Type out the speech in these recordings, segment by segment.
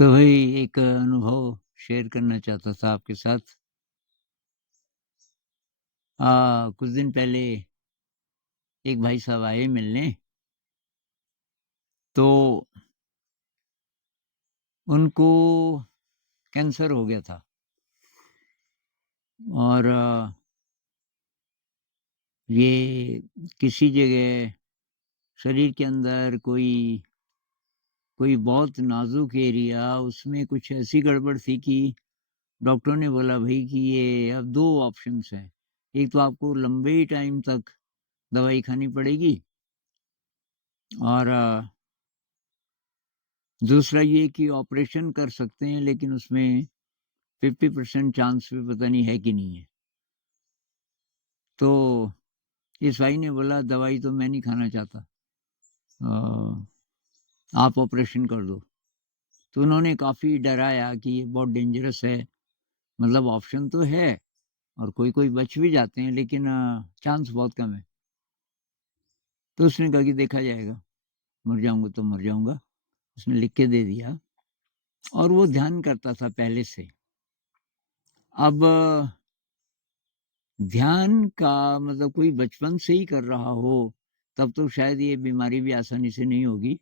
तो भाई एक अनुभव शेयर करना चाहता था आपके साथ। कुछ दिन पहले एक भाई साहब आए मिलने, तो उनको कैंसर हो गया था और ये किसी जगह शरीर के अंदर कोई कोई बहुत नाजुक एरिया, उसमें कुछ ऐसी गड़बड़ थी कि डॉक्टर ने बोला भाई कि ये अब 2 ऑप्शंस हैं। एक तो आपको लंबे टाइम तक दवाई खानी पड़ेगी और दूसरा ये कि ऑपरेशन कर सकते हैं, लेकिन उसमें 50% चांस भी पता नहीं है कि नहीं है। तो इस भाई ने बोला दवाई तो मैं नहीं खाना चाहता, आप ऑपरेशन कर दो। तो उन्होंने काफ़ी डराया कि ये बहुत डेंजरस है, मतलब ऑप्शन तो है और कोई-कोई बच भी जाते हैं, लेकिन चांस बहुत कम है। तो उसने कहा कि देखा जाएगा, मर जाऊँगा तो मर जाऊँगा। उसने लिख के दे दिया और वो ध्यान करता था पहले से। अब ध्यान का मतलब कोई बचपन से ही कर रहा हो, तब तो शायद ये बीमारी भी आसानी से नहीं होगी।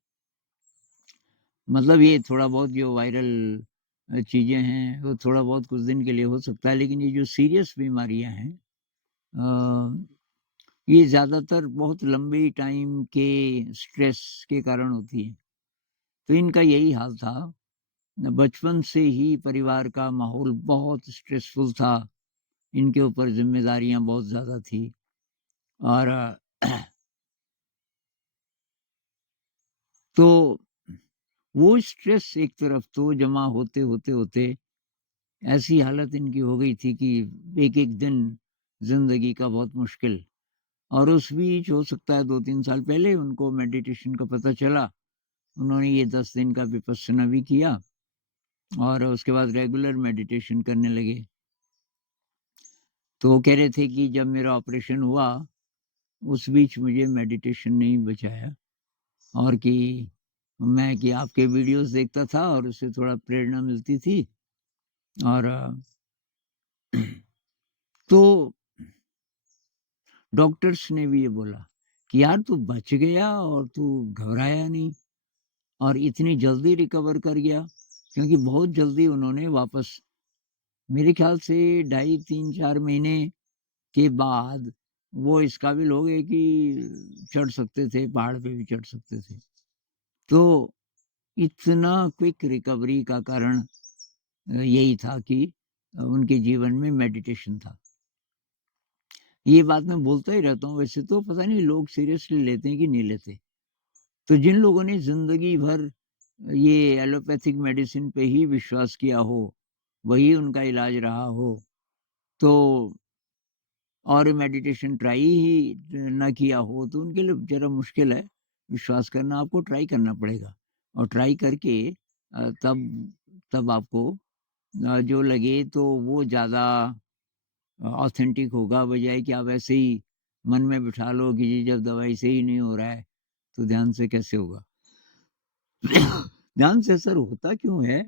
मतलब ये थोड़ा बहुत जो वायरल चीज़ें हैं, वो थोड़ा बहुत कुछ दिन के लिए हो सकता है, लेकिन ये जो सीरियस बीमारियाँ हैं, ये ज़्यादातर बहुत लंबे टाइम के स्ट्रेस के कारण होती हैं। तो इनका यही हाल था। बचपन से ही परिवार का माहौल बहुत स्ट्रेसफुल था, इनके ऊपर ज़िम्मेदारियाँ बहुत ज़्यादा थी और तो वो स्ट्रेस एक तरफ तो जमा होते ऐसी हालत इनकी हो गई थी कि एक-एक दिन ज़िंदगी का बहुत मुश्किल। और उस बीच हो सकता है 2-3 साल पहले उनको मेडिटेशन का पता चला। उन्होंने ये 10 दिन का विपस्सना भी किया और उसके बाद रेगुलर मेडिटेशन करने लगे। तो वो कह रहे थे कि जब मेरा ऑपरेशन हुआ, उस बीच मुझे मेडिटेशन नहीं बचाया और कि मैं कि आपके वीडियोज़ देखता था और उससे थोड़ा प्रेरणा मिलती थी और तो डॉक्टर्स ने भी ये बोला कि यार तू बच गया और तू घबराया नहीं और इतनी जल्दी रिकवर कर गया, क्योंकि बहुत जल्दी उन्होंने वापस, मेरे ख्याल से ढाई 3-4 महीने के बाद वो इस काबिल हो गए कि चढ़ सकते थे, पहाड़ पे भी चढ़ सकते थे। तो इतना क्विक रिकवरी का कारण यही था कि उनके जीवन में मेडिटेशन था। ये बात मैं बोलता ही रहता हूँ, वैसे तो पता नहीं लोग सीरियसली लेते हैं कि नहीं लेते। तो जिन लोगों ने ज़िंदगी भर ये एलोपैथिक मेडिसिन पे ही विश्वास किया हो, वही उनका इलाज रहा हो, तो और मेडिटेशन ट्राई ही ना किया हो, तो उनके लिए ज़रा मुश्किल है। विश्वास करना आपको ट्राई करना पड़ेगा और ट्राई करके तब तब आपको जो लगे तो वो ज़्यादा ऑथेंटिक होगा, बजाए कि आप ऐसे ही मन में बिठा लो कि जी जब दवाई से ही नहीं हो रहा है, तो ध्यान से कैसे होगा? ध्यान से असर होता क्यों है?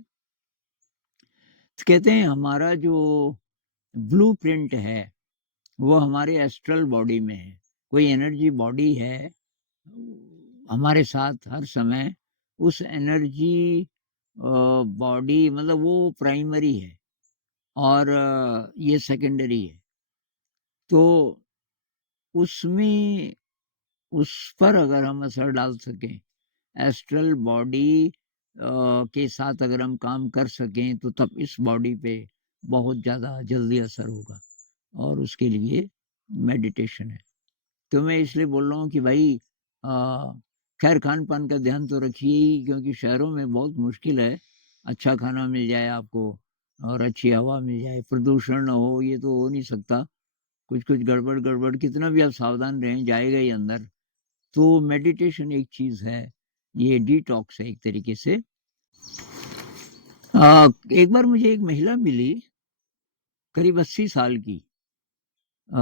तो कहते हैं हमारा जो ब्लूप्रिंट है, वो हमारे एस्ट्रल बॉडी में है। कोई एनर्जी बॉडी है हमारे साथ हर समय, उस एनर्जी बॉडी मतलब वो प्राइमरी है और ये सेकेंडरी है। तो उसमें उस पर अगर हम असर डाल सकें, एस्ट्रल बॉडी के साथ अगर हम काम कर सकें, तो तब इस बॉडी पे बहुत ज़्यादा जल्दी असर होगा और उसके लिए मेडिटेशन है। तो मैं इसलिए बोल रहा हूँ कि भाई खैर खान-पान का ध्यान तो रखिए ही, क्योंकि शहरों में बहुत मुश्किल है, अच्छा खाना मिल जाए आपको और अच्छी हवा मिल जाए, प्रदूषण ना हो, ये तो हो नहीं सकता। कुछ-कुछ गड़बड़-गड़बड़ कितना भी आप सावधान रहें, जाएगा ही अंदर। तो मेडिटेशन एक चीज़ है, ये डिटॉक्स है एक तरीके से। एक बार मुझे एक महिला मिली, करीब 80 साल की, अ,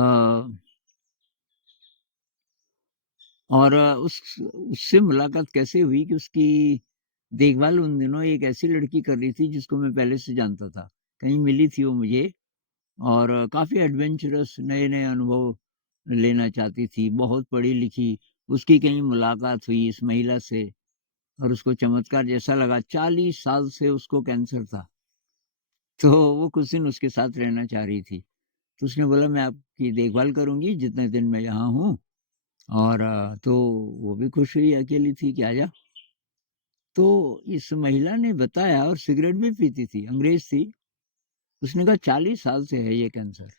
और उससे मुलाकात कैसे हुई कि उसकी देखभाल उन दिनों एक ऐसी लड़की कर रही थी जिसको मैं पहले से जानता था। कहीं मिली थी वो मुझे और काफ़ी एडवेंचरस नए-नए अनुभव लेना चाहती थी, बहुत पढ़ी-लिखी। उसकी कहीं मुलाकात हुई इस महिला से और उसको चमत्कार जैसा लगा। 40 साल से उसको कैंसर था, तो वो कुछ दिन उसके साथ रहना चाह रही थी। तो उसने बोला मैं आपकी देखभाल करूँगी जितने दिन मैं यहाँ हूँ और तो वो भी खुश हुई, अकेली थी कि आजा। तो इस महिला ने बताया और सिगरेट भी पीती थी, अंग्रेज़ थी। उसने कहा 40 साल से है ये कैंसर,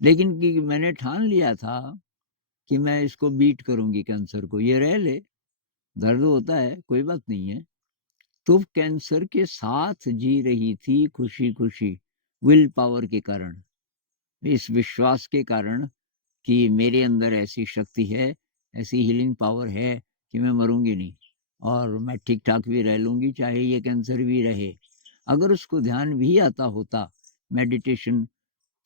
लेकिन कि मैंने ठान लिया था कि मैं इसको बीट करूँगी कैंसर को, ये रह ले, दर्द होता है, कोई बात नहीं है। तो कैंसर के साथ जी रही थी खुशी-खुशी, विल पावर के कारण, इस विश्वास के कारण कि मेरे अंदर ऐसी शक्ति है, ऐसी हीलिंग पावर है कि मैं मरूँगी नहीं और मैं ठीक-ठाक भी रह लूँगी, चाहे ये कैंसर भी रहे। अगर उसको ध्यान भी आता होता, मेडिटेशन,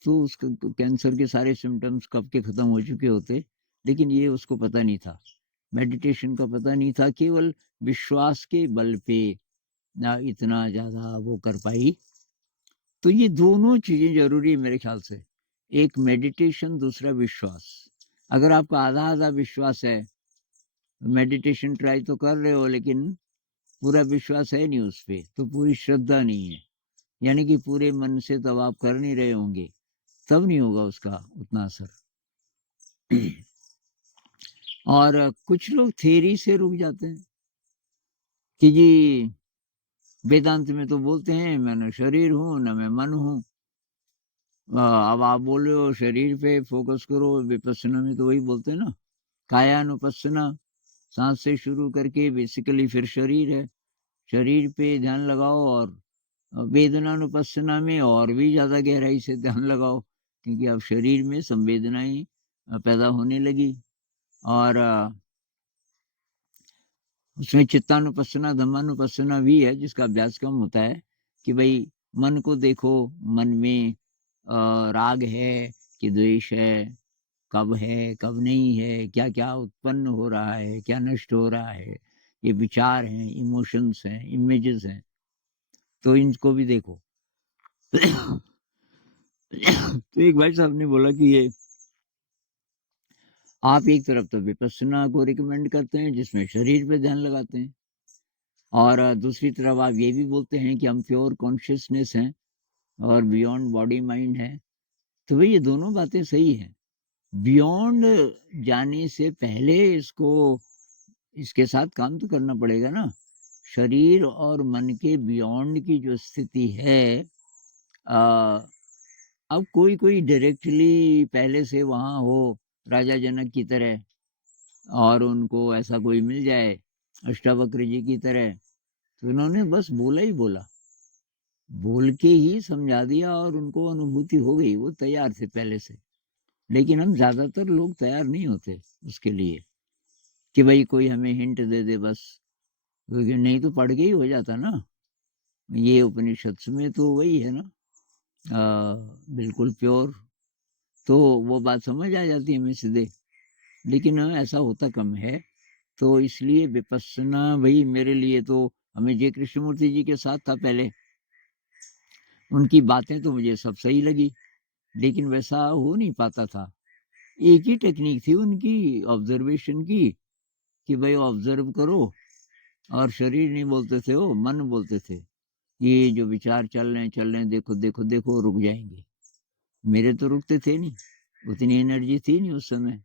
तो उसको कैंसर के सारे सिम्पटम्स कब के ख़त्म हो चुके होते, लेकिन ये उसको पता नहीं था। मेडिटेशन का पता नहीं था, केवल विश्वास के बल पे इतना ज़्यादा वो कर पाई। तो ये दोनों चीज़ें ज़रूरी है मेरे ख़्याल से। एक मेडिटेशन, दूसरा विश्वास। अगर आपका आधा-आधा विश्वास है, मेडिटेशन ट्राई तो कर रहे हो लेकिन पूरा विश्वास है नहीं उस पे, तो पूरी श्रद्धा नहीं है। यानी कि पूरे मन से तब आप कर नहीं रहे होंगे, तब नहीं होगा उसका उतना असर। और कुछ लोग थ्योरी से रुक जाते हैं कि जी वेदांत में तो बोलते हैं मैं न शरीर हूँ, न मैं मन हूँ। अब आप बोल रहे हो शरीर पे फ़ोकस करो, विपश्यना में तो वही बोलते हैं ना, कायानुपश्यना, साँस से शुरू करके बेसिकली फिर शरीर है। शरीर पे ध्यान लगाओ और वेदनानुपश्यना में और भी ज़्यादा गहराई से ध्यान लगाओ, क्योंकि अब शरीर में संवेदनाएँ पैदा होने लगी और उसमें चित्तानुपස්සना, धम्मानुपස්සना भी है जिसका अभ्यास कम होता है कि भई मन को देखो, मन में राग है कि द्वेष है, कब नहीं है, क्या-क्या उत्पन्न हो रहा है, क्या नष्ट हो रहा है। ये विचार हैं, इमोशंस हैं, इमेजेस हैं, तो इनको भी देखो। तो एक भाई साहब ने बोला कि ये आप एक तरफ तो विपश्यना को रिकमेंड करते हैं जिसमें शरीर पे ध्यान लगाते हैं और दूसरी तरफ आप ये भी बोलते हैं कि हम प्योर कॉन्शियसनेस हैं और बियॉन्ड बॉडी माइंड है। तो भई ये दोनों बातें सही हैं। बियॉन्ड जाने से पहले इसके साथ काम तो करना पड़ेगा ना। शरीर और मन के बियॉन्ड की जो स्थिति है अ, अब कोई डायरेक्टली पहले से वहाँ हो राजा जनक की तरह और उनको ऐसा कोई मिल जाए अष्टावक्र जी की तरह, तो उन्होंने बस बोला ही बोला। बोल के ही समझा दिया और उनको अनुभूति हो गई, वो तैयार थे पहले से। लेकिन हम ज़्यादातर लोग तैयार नहीं होते उसके लिए कि भई कोई हमें हिंट दे दे बस, क्योंकि नहीं तो पढ़ के ही हो जाता ना। ये उपनिषद में तो वही है ना बिल्कुल प्योर, तो वो बात समझ आ जाती है हमें सीधे। लेकिन ऐसा होता कम है, तो इसलिए विपस्सना भई मेरे लिए तो हमें जे कृष्णमूर्ति जी के साथ था पहले, उनकी बातें तो मुझे सब सही लगी, लेकिन वैसा हो नहीं पाता था। एक ही टेक्नीक थी उनकी ऑब्ज़र्वेशन की कि भई ऑब्ज़र्व करो और शरीर नहीं बोलते थे वो, मन बोलते थे। ये जो विचार चल रहे हैं, देखो, देखो, देखो रुक जाएँगे। मेरे तो रुकते थे नहीं, उतनी एनर्जी थी नहीं उस समय।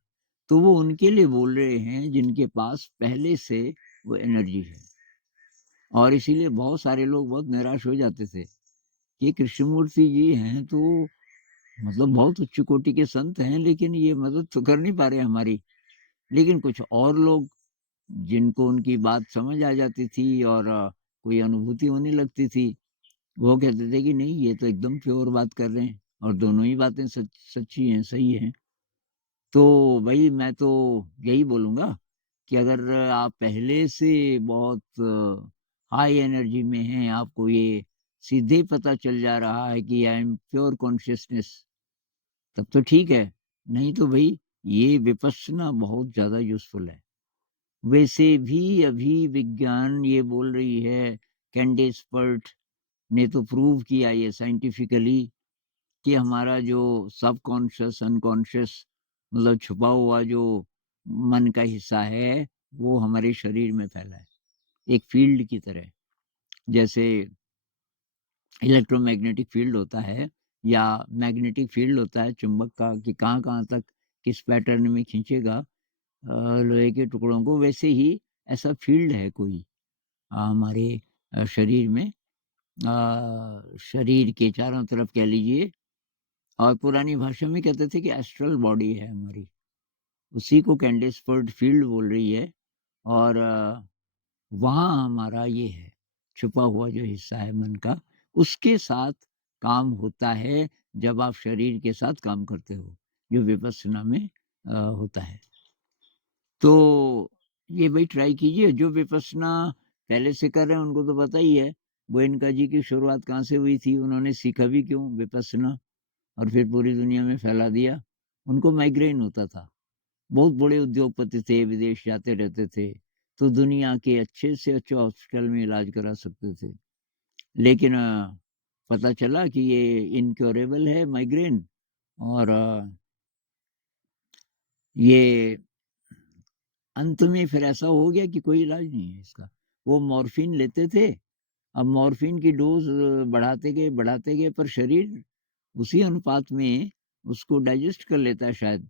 तो वो उनके लिए बोल रहे हैं जिनके पास पहले से वो एनर्जी है और इसीलिए बहुत सारे लोग बहुत निराश हो जाते थे कि कृष्णमूर्ति जी हैं तो मतलब बहुत उच्च कोटि के संत हैं, लेकिन ये मदद तो कर नहीं पा रहे हमारी। लेकिन कुछ और लोग जिनको उनकी बात समझ आ जाती थी और कोई अनुभूति होने लगती थी, वो कहते थे कि नहीं ये तो एकदम प्योर बात कर रहे हैं और दोनों ही बातें सच्ची हैं, सही हैं। तो भई मैं तो यही बोलूँगा कि अगर आप पहले से बहुत हाई एनर्जी में हैं, आपको ये सीधे पता चल जा रहा है कि आई एम प्योर कॉन्शियसनेस, तब तो ठीक है, नहीं तो भई ये विपश्यना बहुत ज़्यादा यूज़फुल है। वैसे भी अभी विज्ञान ये बोल रही है, कैंडेस पर्ट ने तो प्रूव किया ये साइंटिफिकली कि हमारा जो सबकॉन्शियस, अनकॉन्शियस मतलब छुपा हुआ जो मन का हिस्सा है, वो हमारे शरीर में फैला है, एक फ़ील्ड की तरह। जैसे इलेक्ट्रोमैग्नेटिक फ़ील्ड होता है या मैग्नेटिक फ़ील्ड होता है चुंबक का कि कहाँ-कहाँ तक किस पैटर्न में खींचेगा लोहे के टुकड़ों को, वैसे ही ऐसा फ़ील्ड है कोई हमारे शरीर में, शरीर के चारों तरफ कह लीजिए, और पुरानी भाषा में कहते थे कि एस्ट्रल बॉडी है हमारी, उसी को कैंडेसफोर्ड फ़ील्ड बोल रही है। और वहाँ हमारा ये है, छुपा हुआ जो हिस्सा है मन का, उसके साथ काम होता है जब आप शरीर के साथ काम करते हो, जो विपस्सना में होता है। तो ये भाई ट्राई कीजिए, जो विपस्सना पहले से कर रहे हैं उनको तो पता ही है, गोयनका जी की शुरुआत कहाँ से हुई थी, उन्होंने सीखा भी क्यों विपस्सना और फिर पूरी दुनिया में फैला दिया। उनको माइग्रेन होता था, बहुत बड़े उद्योगपति थे, विदेश जाते रहते थे, तो दुनिया के अच्छे से अच्छे हॉस्पिटल में इलाज करा सकते थे। लेकिन पता चला कि ये इनक्योरेबल है माइग्रेन, और ये अंत में फिर ऐसा हो गया कि कोई इलाज नहीं है इसका। वो मॉर्फिन लेते थे, अब मॉर्फिन की डोज़ बढ़ाते गए, पर शरीर उसी अनुपात में उसको डाइजेस्ट कर लेता है शायद।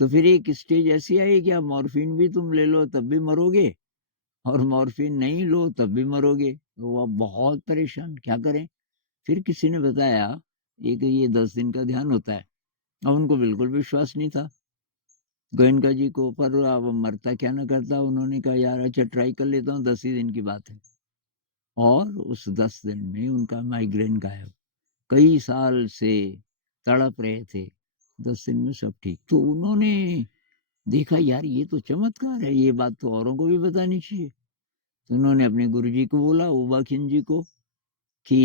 तो फिर एक स्टेज ऐसी आई कि अब मॉर्फिन भी तुम ले लो तब भी मरोगे, और मॉर्फिन नहीं लो तब भी मरोगे। तो वो अब बहुत परेशान, क्या करें? फिर किसी ने बताया एक ये 10 दिन का ध्यान होता है। अब उनको बिल्कुल विश्वास नहीं था गोयनका जी को, पर अब मरता क्या ना करता, उन्होंने कहा यार अच्छा ट्राई कर लेता हूँ, 10 ही दिन की बात है। और उस 10 दिन में उनका माइग्रेन गायब। कई साल से तड़प रहे थे, 10 दिन में सब ठीक। तो उन्होंने देखा यार ये तो चमत्कार है, ये बात तो औरों को भी बतानी चाहिए। तो उन्होंने अपने गुरुजी को बोला, उबाखिन जी को, कि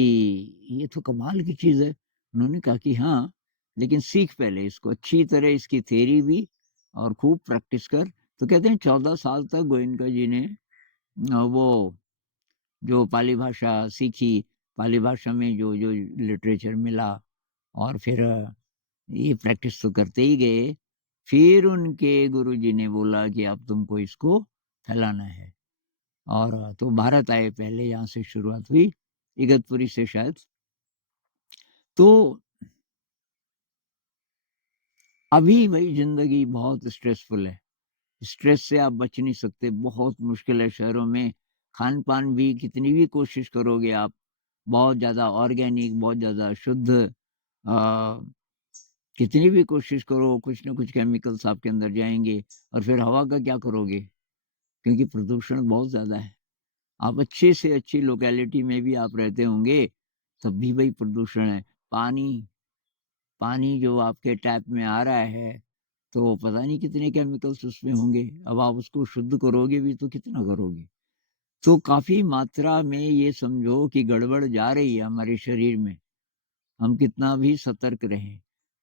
ये तो कमाल की चीज़ है। उन्होंने कहा कि हाँ, लेकिन सीख पहले इसको अच्छी तरह, इसकी थ्योरी भी, और खूब प्रैक्टिस कर। तो कहते हैं 14 साल तक गोयनका जी ने वो जो पाली भाषा सीखी, पाली भाषा में जो लिटरेचर मिला, और फिर ये प्रैक्टिस तो करते ही गए। फिर उनके गुरुजी ने बोला कि अब तुमको इसको फैलाना है, और तो भारत आए पहले, यहाँ से शुरुआत हुई, इगतपुरी से शायद। तो अभी भई ज़िंदगी बहुत स्ट्रेसफुल है, स्ट्रेस से आप बच नहीं सकते, बहुत मुश्किल है शहरों में। खान-पान भी कितनी भी कोशिश करोगे आप, बहुत ज़्यादा ऑर्गेनिक, बहुत ज़्यादा शुद्ध, कितनी भी कोशिश करो, कुछ न कुछ केमिकल्स आपके अंदर जाएँगे। और फिर हवा का क्या करोगे? क्योंकि प्रदूषण बहुत ज़्यादा है। आप अच्छी से अच्छी लोकेलिटी में भी आप रहते होंगे, तब भी वही प्रदूषण है। पानी पानी जो आपके टैप में आ रहा है, तो पता नहीं कितने केमिकल्स उसमें होंगे। अब आप उसको शुद्ध करोगे भी तो कितना करोगे? तो काफ़ी मात्रा में ये समझो कि गड़बड़ जा रही है हमारे शरीर में। हम कितना भी सतर्क रहें,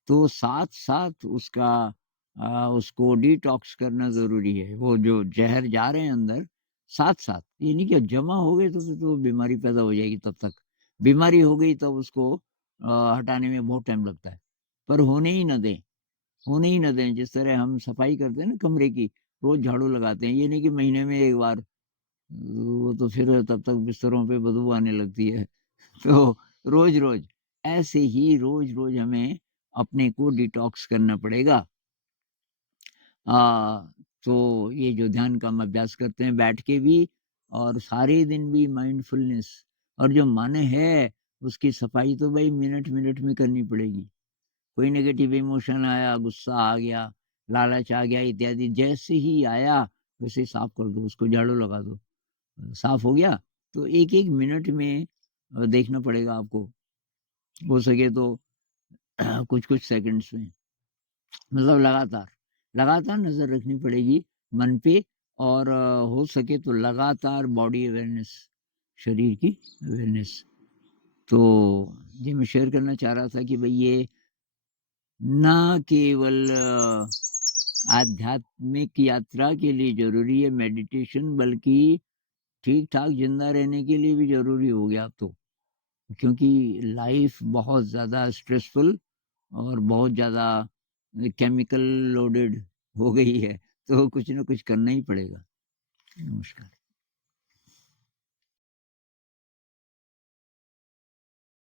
तो साथ-साथ उसको डिटॉक्स करना ज़रूरी है। वो जो ज़हर जा रहे हैं अंदर, साथ-साथ, ये नहीं कि जमा हो गए तो फिर तो बीमारी पैदा हो जाएगी तब तक। बीमारी हो गई तब उसको हटाने में बहुत टाइम लगता है। पर होने ही ना दें, होने ही ना दें। जिस तरह हम सफाई करते हैं ना कमरे की, रोज़ झाड़ू लगाते हैं, ये नहीं कि महीने में 1 बार, वो तो फिर तब तक बिस्तरों पे बदबू आने लगती है। तो रोज़-रोज़, ऐसे ही रोज़-रोज़ हमें अपने को डिटॉक्स करना पड़ेगा। तो ये जो ध्यान का हम अभ्यास करते हैं बैठ के भी, और सारे दिन भी माइंडफुलनेस, और जो मन है उसकी सफाई तो भई मिनट-मिनट में करनी पड़ेगी। कोई नेगेटिव इमोशन आया, गुस्सा आ गया, लालच आ गया इत्यादि, जैसे ही आया वैसे ही साफ कर दो, उसको झाड़ू लगा दो। साफ हो गया? तो 1-1 मिनट में देखना पड़ेगा आपको, हो सके तो कुछ-कुछ सेकंड्स में, मतलब लगातार, लगातार नज़र रखनी पड़ेगी मन पे, और हो सके तो लगातार बॉडी अवेयरनेस, शरीर की अवेयरनेस। तो ये मैं शेयर करना चाह रहा था कि भई ये ना केवल आध्यात्मिक यात्रा के लिए ज़रूरी है मेडिटेशन, बल्कि ठीक-ठाक ज़िंदा रहने के लिए भी ज़रूरी हो गया अब तो। क्योंकि लाइफ़ बहुत ज़्यादा स्ट्रेसफुल और बहुत ज़्यादा केमिकल लोडेड हो गई है, तो कुछ न कुछ करना ही पड़ेगा। नमस्कार।